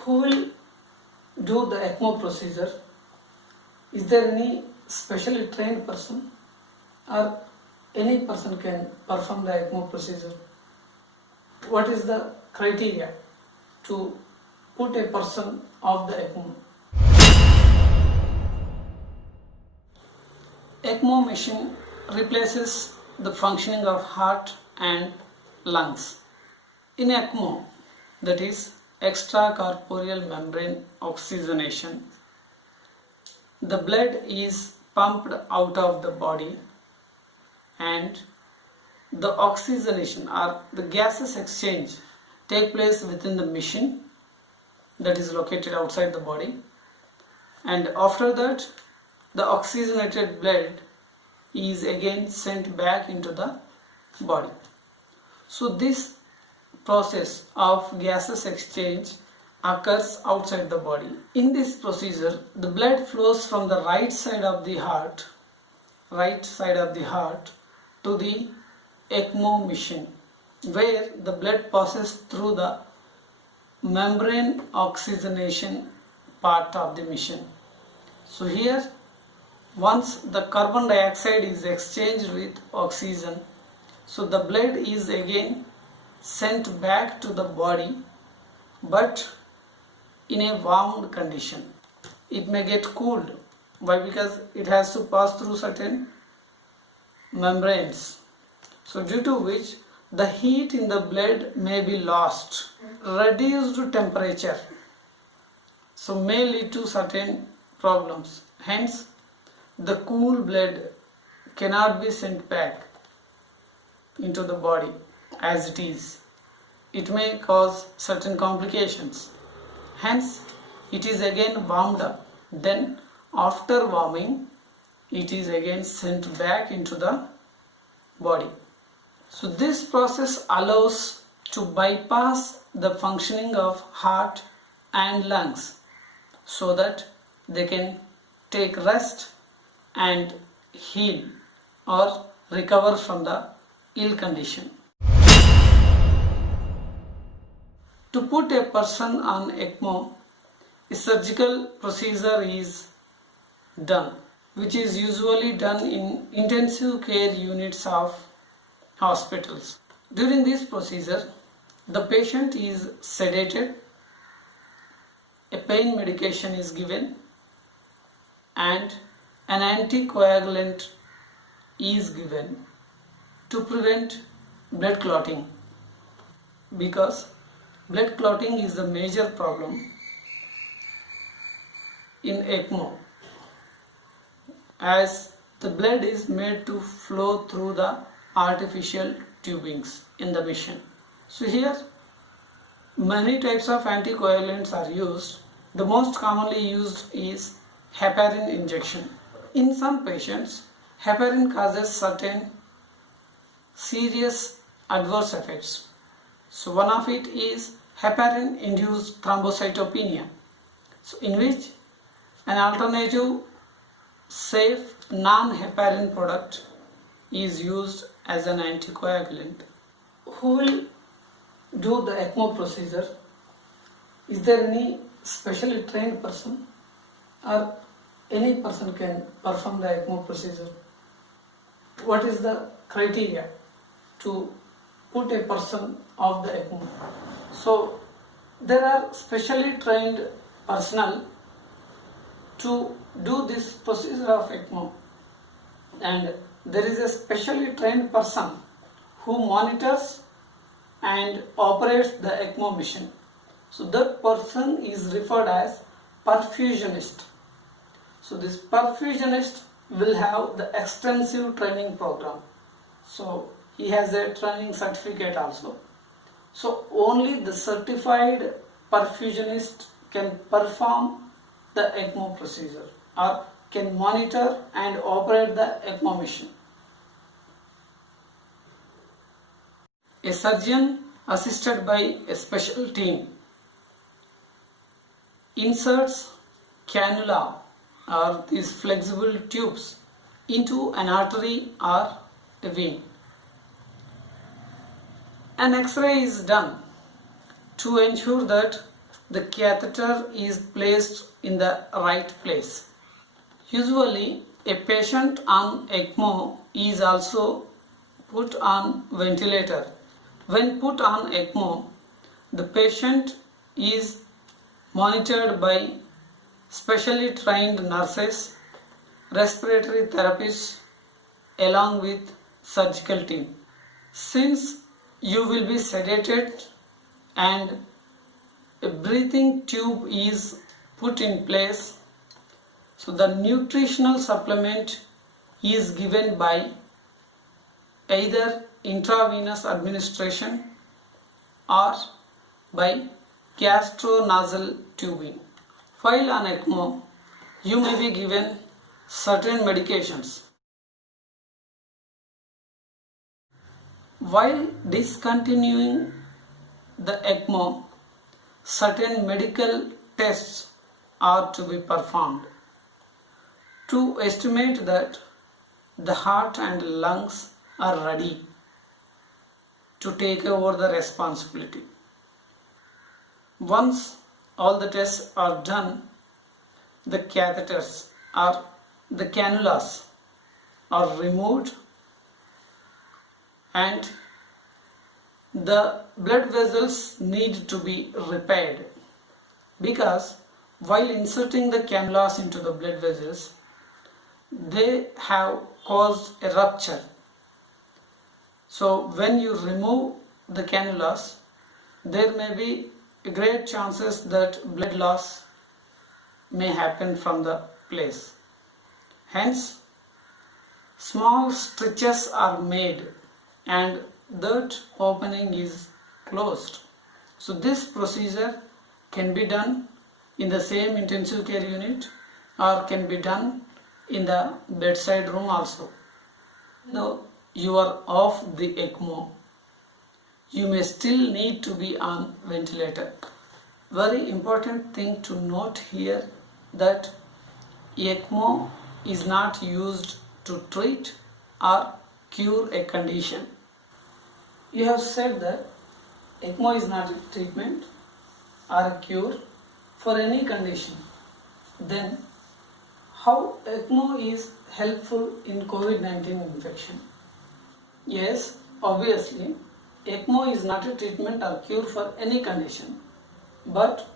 who will do the ECMO procedure? Is there any specially trained person or any person can perform the ECMO procedure? What is the criteria to put a person off the ECMO? ECMO machine replaces the functioning of heart and lungs. In ECMO, that is extracorporeal membrane oxygenation, the blood is pumped out of the body and the oxygenation or the gases exchange take place within the machine that is located outside the body, and after that the oxygenated blood is again sent back into the body. So this process of gases exchange occurs outside the body. In this procedure, the blood flows from the right side of the heart to the ECMO machine, where the blood passes through the membrane oxygenation part of the machine. So here, once the carbon dioxide is exchanged with oxygen, so the blood is again sent back to the body, but in a warmed condition. It may get cooled. Why? Because it has to pass through certain membranes. So due to which the heat in the blood may be lost. Reduced temperature so may lead to certain problems. Hence, the cool blood cannot be sent back into the body as it is. It may cause certain complications. Hence, it is again warmed up. Then, after warming, it is again sent back into the body. So, this process allows to bypass the functioning of heart and lungs so that they can take rest and heal or recover from the ill condition. To put a person on ECMO, a surgical procedure is done, which is usually done in intensive care units of hospitals. During this procedure, the patient is sedated, a pain medication is given, and an anticoagulant is given to prevent blood clotting, because blood clotting is a major problem in ECMO, as the blood is made to flow through the artificial tubings in the machine. So here many types of anticoagulants are used. The most commonly used is heparin injection. In some patients, heparin causes certain serious adverse effects. So one of it is heparin induced thrombocytopenia, so in which an alternative safe non-heparin product is used as an anticoagulant. Who will do the ECMO procedure? Is there any specially trained person or any person can perform the ECMO procedure? What is the criteria to put a person off the ECMO? So there are specially trained personnel to do this procedure of ECMO, and there is a specially trained person who monitors and operates the ECMO machine. So that person is referred as perfusionist. So this perfusionist will have the extensive training program. So he has a training certificate also. So only the certified perfusionist can perform the ECMO procedure or can monitor and operate the ECMO machine. A surgeon assisted by a special team inserts cannula or these flexible tubes into an artery or a vein. An X-ray is done to ensure that the catheter is placed in the right place. Usually, a patient on ECMO is also put on ventilator. When put on ECMO, the patient is monitored by specially trained nurses, respiratory therapists, along with surgical team. Since you will be sedated and a breathing tube is put in place, so the nutritional supplement is given by either intravenous administration or by gastronasal tubing. While on ECMO, you may be given certain medications. While discontinuing the ECMO, certain medical tests are to be performed to estimate that the heart and lungs are ready to take over the responsibility. Once all the tests are done, the catheters or the cannulas are removed and the blood vessels need to be repaired, because while inserting the cannulas into the blood vessels, they have caused a rupture. So when you remove the cannulas, there may be great chances that blood loss may happen from the place. Hence, small stitches are made and that opening is closed. So this procedure can be done in the same intensive care unit or can be done in the bedside room also. Now you are off the ECMO, you may still need to be on ventilator. Very important thing to note here that ECMO is not used to treat or cure a condition. You have said that ECMO is not a treatment or a cure for any condition. Then how ECMO is helpful in COVID-19 infection? Yes, obviously, ECMO is not a treatment or cure for any condition, but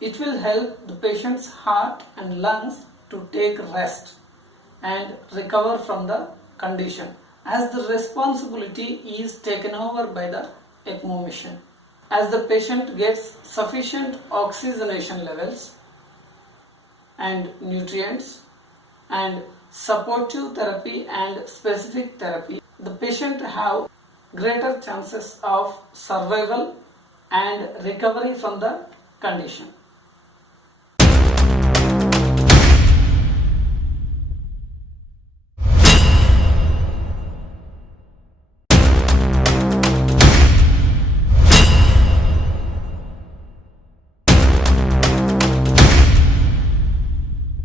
it will help the patient's heart and lungs to take rest and recover from the condition, as the responsibility is taken over by the ECMO machine. As the patient gets sufficient oxygenation levels and nutrients and supportive therapy and specific therapy, the patient have greater chances of survival and recovery from the condition.